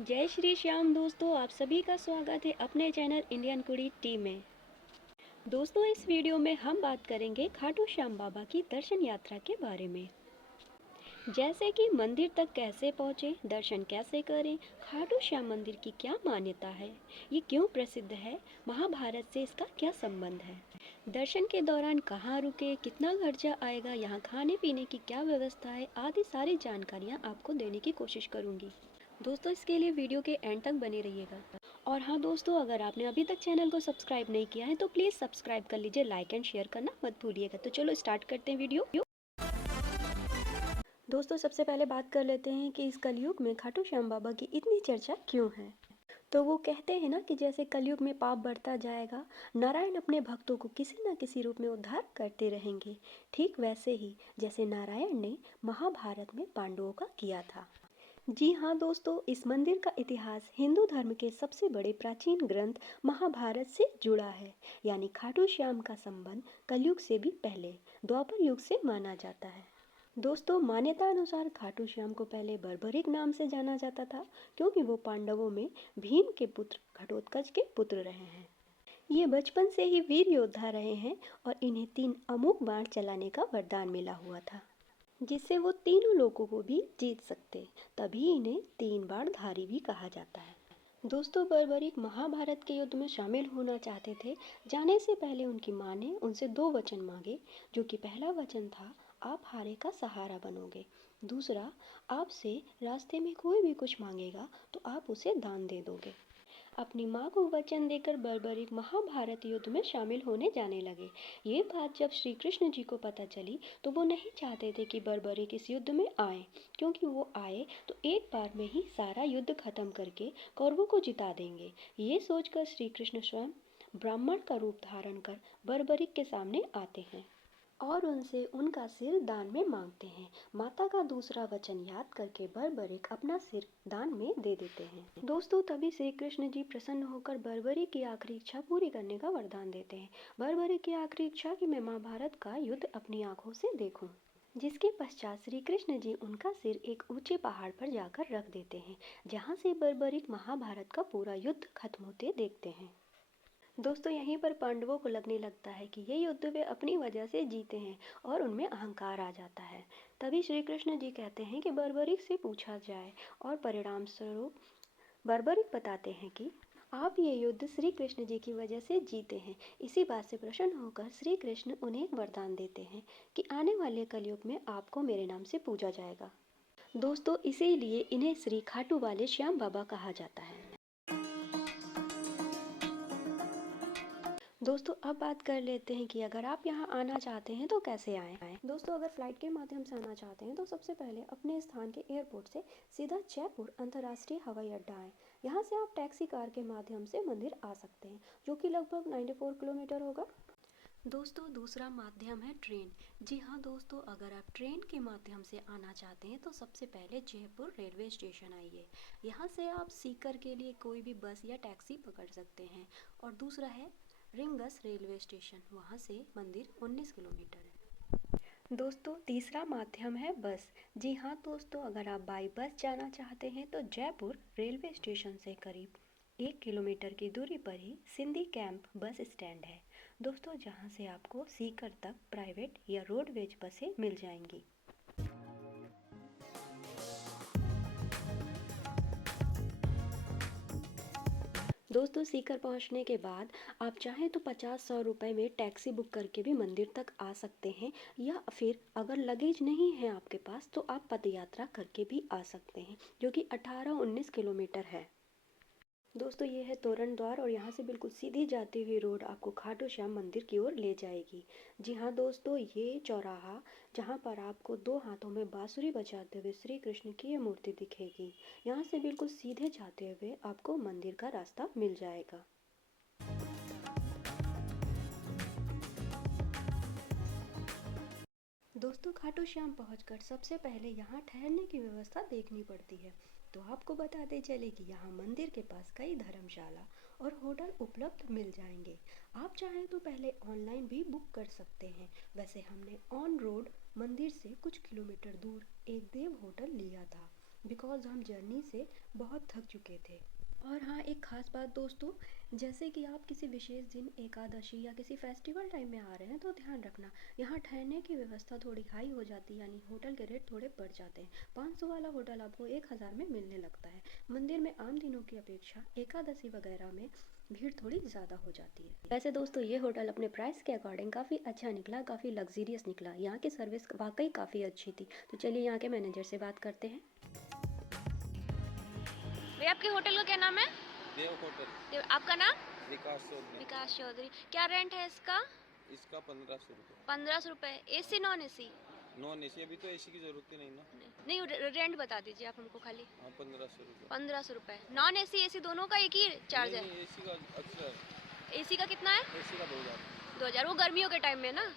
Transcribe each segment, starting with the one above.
जय श्री श्याम दोस्तों, आप सभी का स्वागत है अपने चैनल इंडियन कुड़ी टी में। दोस्तों, इस वीडियो में हम बात करेंगे खाटू श्याम बाबा की दर्शन यात्रा के बारे में। जैसे कि मंदिर तक कैसे पहुँचे, दर्शन कैसे करें, खाटू श्याम मंदिर की क्या मान्यता है, ये क्यों प्रसिद्ध है, महाभारत से इसका क्या संबंध है, दर्शन के दौरान कहाँ रुके, कितना खर्चा आएगा, यहाँ खाने पीने की क्या व्यवस्था है, आदि सारी जानकारियाँ आपको देने की कोशिश करूँगी। दोस्तों, इसके लिए वीडियो के एंड तक बने रहिएगा। और हाँ दोस्तों, अगर आपने अभी तक चैनल को सब्सक्राइब नहीं किया है तो प्लीज़ सब्सक्राइब कर लीजिए, लाइक एंड शेयर करना मत भूलिएगा। तो चलो स्टार्ट करते हैं वीडियो। दोस्तों, सबसे पहले बात कर लेते हैं कि इस कलयुग में खाटू श्याम बाबा की इतनी चर्चा क्यों है। तो वो कहते हैं ना कि जैसे कलयुग में पाप बढ़ता जाएगा, नारायण अपने भक्तों को किसी न किसी रूप में उद्धार करते रहेंगे। ठीक वैसे ही जैसे नारायण ने महाभारत में पांडवों का किया था। जी हाँ दोस्तों, इस मंदिर का इतिहास हिंदू धर्म के सबसे बड़े प्राचीन ग्रंथ महाभारत से जुड़ा है। यानी खाटू श्याम का संबंध कलयुग से भी पहले द्वापर युग से माना जाता है। दोस्तों, मान्यता अनुसार खाटू श्याम को पहले बर्बरिक नाम से जाना जाता था, क्योंकि वो पांडवों में भीम के पुत्र घटोत्कच के पुत्र रहे हैं। ये बचपन से ही वीर योद्धा रहे हैं और इन्हें 3 अमोघ बाण चलाने का वरदान मिला हुआ था, जिससे वो तीनों लोगों को भी जीत सकते। तभी इन्हें 3 बाणधारी भी कहा जाता है। दोस्तों, बर्बरिक महाभारत के युद्ध में शामिल होना चाहते थे। जाने से पहले उनकी माँ ने उनसे 2 वचन मांगे, जो कि पहला वचन था, आप हारे का सहारा बनोगे। दूसरा, आपसे रास्ते में कोई भी कुछ मांगेगा तो आप उसे दान दे दोगे। अपनी माँ को वचन देकर बर्बरिक महाभारत युद्ध में शामिल होने जाने लगे। ये बात जब श्री कृष्ण जी को पता चली तो वो नहीं चाहते थे कि बर्बरिक इस युद्ध में आए, क्योंकि वो आए तो एक बार में ही सारा युद्ध खत्म करके कौरवों को जिता देंगे। ये सोचकर श्री कृष्ण स्वयं ब्राह्मण का रूप धारण कर बर्बरिक के सामने आते हैं और उनसे उनका सिर दान में मांगते हैं। माता का दूसरा वचन याद करके बर्बरिक अपना सिर दान में दे देते हैं। दोस्तों, तभी श्री कृष्ण जी प्रसन्न होकर बर्बरिक की आखिरी इच्छा पूरी करने का वरदान देते हैं। बर्बरिक की आखिरी इच्छा कि मैं महाभारत का युद्ध अपनी आंखों से देखूं। जिसके पश्चात श्री कृष्ण जी उनका सिर एक ऊंचे पहाड़ पर जाकर रख देते हैं, जहां से बर्बरिक महाभारत का पूरा युद्ध खत्म होते देखते हैं। दोस्तों, यहीं पर पांडवों को लगने लगता है कि ये युद्ध वे अपनी वजह से जीते हैं और उनमें अहंकार आ जाता है। तभी श्री कृष्ण जी कहते हैं कि बर्बरिक से पूछा जाए और परिणाम स्वरूप बर्बरिक बताते हैं कि आप ये युद्ध श्री कृष्ण जी की वजह से जीते हैं। इसी बात से प्रसन्न होकर श्री कृष्ण उन्हें एक वरदान देते हैं कि आने वाले कलयुग में आपको मेरे नाम से पूजा जाएगा। दोस्तों, इसीलिए इन्हें श्री खाटू वाले श्याम बाबा कहा जाता है। दोस्तों, अब बात कर लेते हैं कि अगर आप यहाँ आना चाहते हैं तो कैसे आएँ। दोस्तों, अगर फ्लाइट के माध्यम से आना चाहते हैं तो सबसे पहले अपने स्थान के एयरपोर्ट से सीधा जयपुर अंतर्राष्ट्रीय हवाई अड्डा आएँ। यहाँ से आप टैक्सी कार के माध्यम से मंदिर आ सकते हैं, जो कि लगभग 94 किलोमीटर होगा। दोस्तों, दूसरा माध्यम है ट्रेन। जी हाँ दोस्तों, अगर आप ट्रेन के माध्यम से आना चाहते हैं तो सबसे पहले जयपुर रेलवे स्टेशन आइए। यहाँ से आप सीकर के लिए कोई भी बस या टैक्सी पकड़ सकते हैं। और दूसरा है रिंगस रेलवे स्टेशन, वहाँ से मंदिर 19 किलोमीटर है। दोस्तों, तीसरा माध्यम है बस। जी हाँ दोस्तों, अगर आप बाई बस जाना चाहते हैं तो जयपुर रेलवे स्टेशन से करीब 1 किलोमीटर की दूरी पर ही सिंधी कैंप बस स्टैंड है दोस्तों, जहाँ से आपको सीकर तक प्राइवेट या रोडवेज बसें मिल जाएंगी। दोस्तों, सीकर पहुंचने के बाद आप चाहें तो 50-100 रुपए में टैक्सी बुक करके भी मंदिर तक आ सकते हैं, या फिर अगर लगेज नहीं है आपके पास तो आप पद यात्रा करके भी आ सकते हैं, जो कि 18-19 किलोमीटर है। दोस्तों, ये है तोरण द्वार और यहाँ से बिल्कुल सीधी जाती हुई रोड आपको खाटू श्याम मंदिर की ओर ले जाएगी। जी हाँ दोस्तों, ये चौराहा जहाँ पर आपको 2 हाथों में बांसुरी बजाते हुए श्री कृष्ण की ये मूर्ति दिखेगी, यहाँ से बिल्कुल सीधे जाते हुए आपको मंदिर का रास्ता मिल जाएगा। दोस्तों, खाटू श्याम पहुंचकर सबसे पहले यहाँ ठहरने की व्यवस्था देखनी पड़ती है। तो आपको बताते चले कि यहाँ मंदिर के पास कई धर्मशाला और होटल उपलब्ध मिल जाएंगे। आप चाहें तो पहले ऑनलाइन भी बुक कर सकते हैं। वैसे हमने ऑन रोड मंदिर से कुछ किलोमीटर दूर एक देव होटल लिया था, बिकॉज़ हम जर्नी से बहुत थक चुके थे। और हाँ, एक ख़ास बात दोस्तों, जैसे कि आप किसी विशेष दिन एकादशी या किसी फेस्टिवल टाइम में आ रहे हैं तो ध्यान रखना, यहाँ ठहरने की व्यवस्था थोड़ी हाई हो जाती है, यानी होटल के रेट थोड़े बढ़ जाते हैं। 500 वाला होटल आपको 1000 में मिलने लगता है। मंदिर में आम दिनों की अपेक्षा एकादशी वगैरह में भीड़ थोड़ी ज़्यादा हो जाती है। वैसे दोस्तों, ये होटल अपने प्राइस के अकॉर्डिंग काफ़ी अच्छा निकला, काफ़ी लग्जरियस निकला। यहाँ की सर्विस वाकई काफ़ी अच्छी थी। तो चलिए यहाँ के मैनेजर से बात करते हैं। भैया आपके होटल का क्या नाम है? देव होटल। आपका नाम? विकास चौधरी। विकास चौधरी। क्या रेंट है इसका? इसका 1500 रुपये। 1500 रुपये। AC non AC? Non AC, अभी तो एसी की जरूरत ही नहीं ना। नहीं, रेंट बता दीजिए आप हमको खाली। हाँ, 1500 रुपये। 1500 रुपये। नॉन एसी एसी दोनों का एक ही चार्ज है? नहीं, एसी का अच्छा है। एसी का कितना है? एसी का 2000। 2000। वो गर्मियों के टाइम में ना।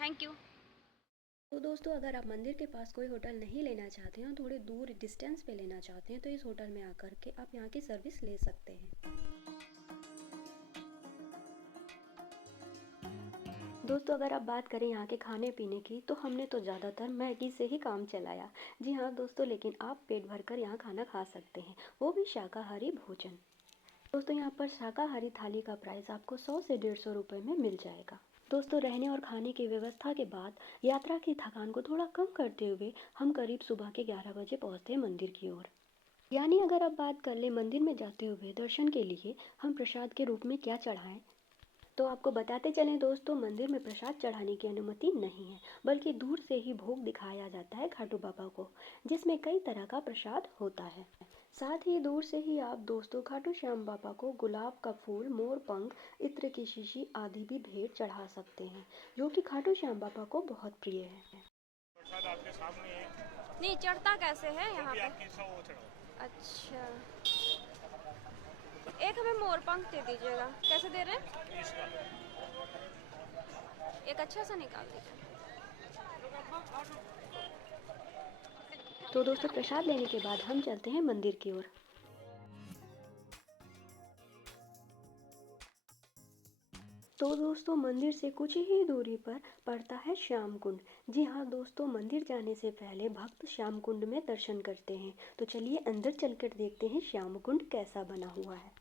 Thank you. तो दोस्तों, अगर आप मंदिर के पास कोई होटल नहीं लेना चाहते हैं और थोड़े दूर डिस्टेंस पे लेना चाहते हैं तो इस होटल में आकर के आप यहाँ की सर्विस ले सकते हैं। दोस्तों, अगर आप बात करें यहाँ के खाने पीने की तो हमने तो ज़्यादातर मैगी से ही काम चलाया। जी हाँ दोस्तों, लेकिन आप पेट भरकर यहाँ खाना खा सकते हैं, वो भी शाकाहारी भोजन। दोस्तों, यहाँ पर शाकाहारी थाली का प्राइस आपको 100 से 150 रुपये में मिल जाएगा। दोस्तों, रहने और खाने की व्यवस्था के बाद यात्रा की थकान को थोड़ा कम करते हुए हम करीब सुबह के 11 बजे पहुँचते हैं मंदिर की ओर। यानी अगर आप बात कर लें मंदिर में जाते हुए दर्शन के लिए हम प्रसाद के रूप में क्या चढ़ाएं, तो आपको बताते चलें दोस्तों, मंदिर में प्रसाद चढ़ाने की अनुमति नहीं है, बल्कि दूर से ही भोग दिखाया जाता है खाटू बाबा को, जिसमें कई तरह का प्रसाद होता है। साथ ही दूर से ही आप दोस्तों खाटू श्याम बाबा को गुलाब का फूल, मोर पंख, इत्र की शीशी आदि भी भेंट चढ़ा सकते हैं, जो कि खाटू श्याम बाबा को बहुत प्रिय है। प्रसाद आपके सामने है। नहीं, चढ़ता कैसे है यहाँ पे? आपकी 100 वो चढ़ाओ। अच्छा, एक हमें मोर पंख दे दीजिएगा। कैसे दे रहे हैं? इसका एक अच्छा सा निकाल दीजिए। तो दोस्तों, प्रसाद लेने के बाद हम चलते हैं मंदिर की ओर। तो दोस्तों, मंदिर से कुछ ही दूरी पर पड़ता है श्याम कुंड। जी हाँ दोस्तों, मंदिर जाने से पहले भक्त श्याम कुंड में दर्शन करते हैं। तो चलिए अंदर चलकर देखते हैं श्याम कुंड कैसा बना हुआ है।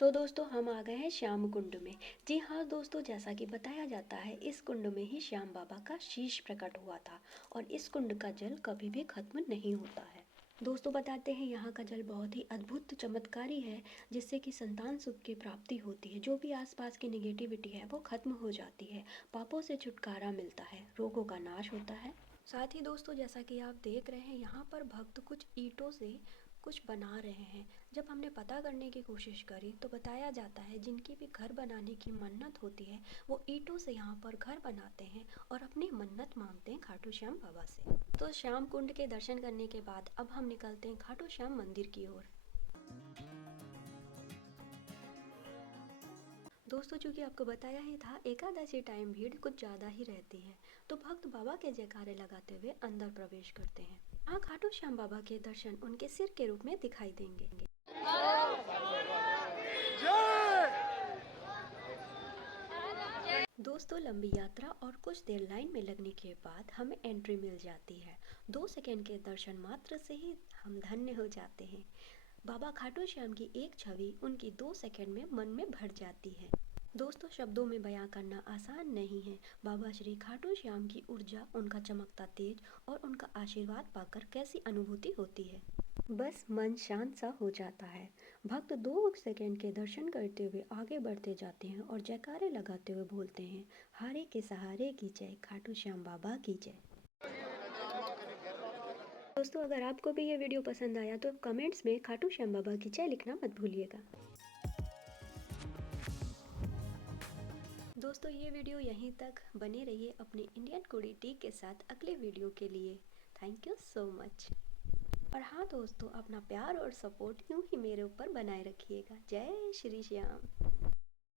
तो दोस्तों, हम आ गए हैं श्याम कुंड में। जी हाँ दोस्तों, जैसा कि बताया जाता है इस कुंड में ही श्याम बाबा का शीश प्रकट हुआ था और इस कुंड का जल कभी भी खत्म नहीं होता है। दोस्तों, बताते हैं यहाँ का जल बहुत ही अद्भुत चमत्कारी है, जिससे कि संतान सुख की प्राप्ति होती है। जो भी आसपास की नेगेटिविटी है वो खत्म हो जाती है, पापों से छुटकारा मिलता है, रोगों का नाश होता है। साथ ही दोस्तों, जैसा कि आप देख रहे हैं यहाँ पर भक्त कुछ ईंटों से कुछ बना रहे हैं। जब हमने पता करने की कोशिश करी तो बताया जाता है जिनकी भी घर बनाने की मन्नत होती है वो ईंटों से यहाँ पर घर बनाते हैं और अपनी मन्नत मांगते हैं खाटू श्याम बाबा से। तो श्याम कुंड के दर्शन करने के बाद अब हम निकलते हैं खाटू श्याम मंदिर की ओर। दोस्तों, चूंकि आपको बताया ही था एकादशी टाइम भीड़ कुछ ज़्यादा ही रहती है, तो भक्त बाबा के जयकारे लगाते हुए अंदर प्रवेश करते हैं। यहाँ खाटू श्याम बाबा के दर्शन उनके सिर के रूप में दिखाई देंगे। दोस्तों, लंबी यात्रा और कुछ देर लाइन में लगने के बाद हमें एंट्री मिल जाती है। 2 सेकंड के दर्शन मात्र से ही हम धन्य हो जाते हैं। बाबा खाटू श्याम की एक छवि उनकी 2 सेकंड में मन में भर जाती है। दोस्तों, शब्दों में बयां करना आसान नहीं है बाबा श्री खाटू श्याम की ऊर्जा, उनका चमकता तेज और उनका आशीर्वाद पाकर कैसी अनुभूति होती है। बस मन शांत सा हो जाता है। भक्त 2 सेकंड के दर्शन करते हुए आगे बढ़ते जाते हैं और जयकारे लगाते हुए बोलते हैं, हारे के सहारे की जय, खाटू श्याम बाबा की जय। दोस्तों, अगर आपको भी ये वीडियो पसंद आया तो कमेंट्स में खाटू श्याम बाबा की जय लिखना मत भूलिएगा। दोस्तों, ये वीडियो यहीं तक। बने रहिए अपने इंडियन कुड़ी टी के साथ अगले वीडियो के लिए। Thank you so much. और हाँ दोस्तों, अपना प्यार और सपोर्ट यूं ही मेरे ऊपर बनाए रखिएगा। जय श्री श्याम।